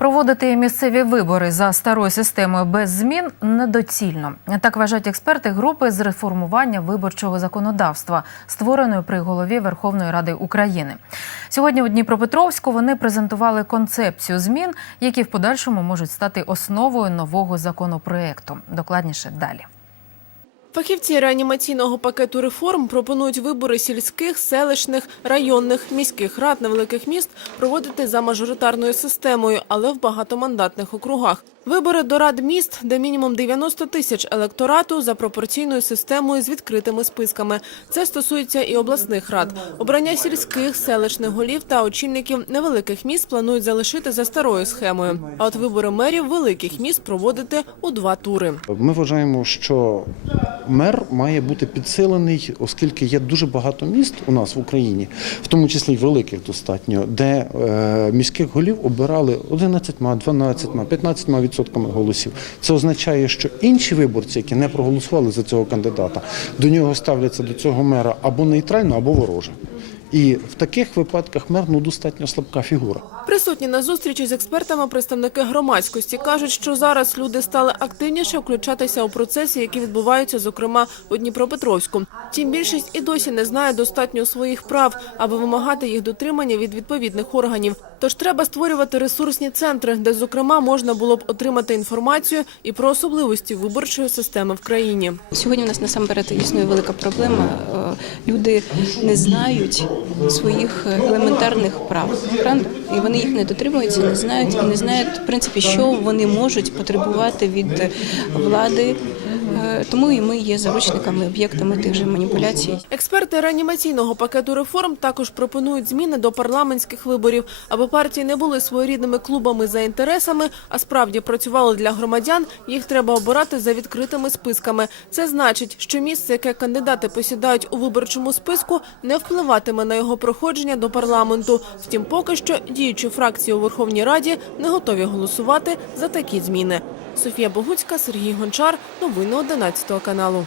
Проводити місцеві вибори за старою системою без змін недоцільно. Так вважають експерти групи з реформування виборчого законодавства, створеної при голові Верховної Ради України. Сьогодні у Дніпропетровську вони презентували концепцію змін, які в подальшому можуть стати основою нового законопроекту. Докладніше далі. Фахівці реанімаційного пакету реформ пропонують вибори сільських, селищних, районних, міських рад невеликих міст проводити за мажоритарною системою, але в багатомандатних округах. Вибори до рад міст, де мінімум 90 тисяч електорату за пропорційною системою з відкритими списками. Це стосується і обласних рад. Обрання сільських, селищних голів та очільників невеликих міст планують залишити за старою схемою. А от вибори мерів великих міст проводити у два тури. Ми вважаємо, що мер має бути підсилений, оскільки є дуже багато міст у нас в Україні, в тому числі й великих достатньо, де е, міських голів обирали 11, 12, 15 відсотками голосів. Це означає, що інші виборці, які не проголосували за цього кандидата, до нього ставляться до цього мера або нейтрально, або вороже. І в таких випадках мер ну достатньо слабка фігура. Присутні на зустрічі з експертами представники громадськості кажуть, що зараз люди стали активніше включатися у процеси, які відбуваються, зокрема у Дніпропетровську. Тім більшість і досі не знає достатньо своїх прав, аби вимагати їх дотримання від відповідних органів. Тож треба створювати ресурсні центри, де зокрема можна було б отримати інформацію і про особливості виборчої системи в країні. Сьогодні у нас насамперед існує велика проблема. Е, Люди не знають своїх елементарних прав? І вони їх не дотримуються, не знають і не знають в принципі, що вони можуть потребувати від влади. Е, Тому і ми є заручниками, об'єктами тих же маніпуляцій. Експерти реанімаційного пакету реформ також пропонують зміни до парламентських виборів, аби партії не були своєрідними клубами за інтересами, а справді працювали для громадян. Їх треба обирати за відкритими списками. Це значить, що місце, яке кандидати посідають у виборчому списку, не впливатиме на його проходження до парламенту. Втім, поки що діючі фракції у Верховній Раді не готові голосувати за такі зміни. Софія Богуцька, Сергій Гончар. Новини 11 каналу.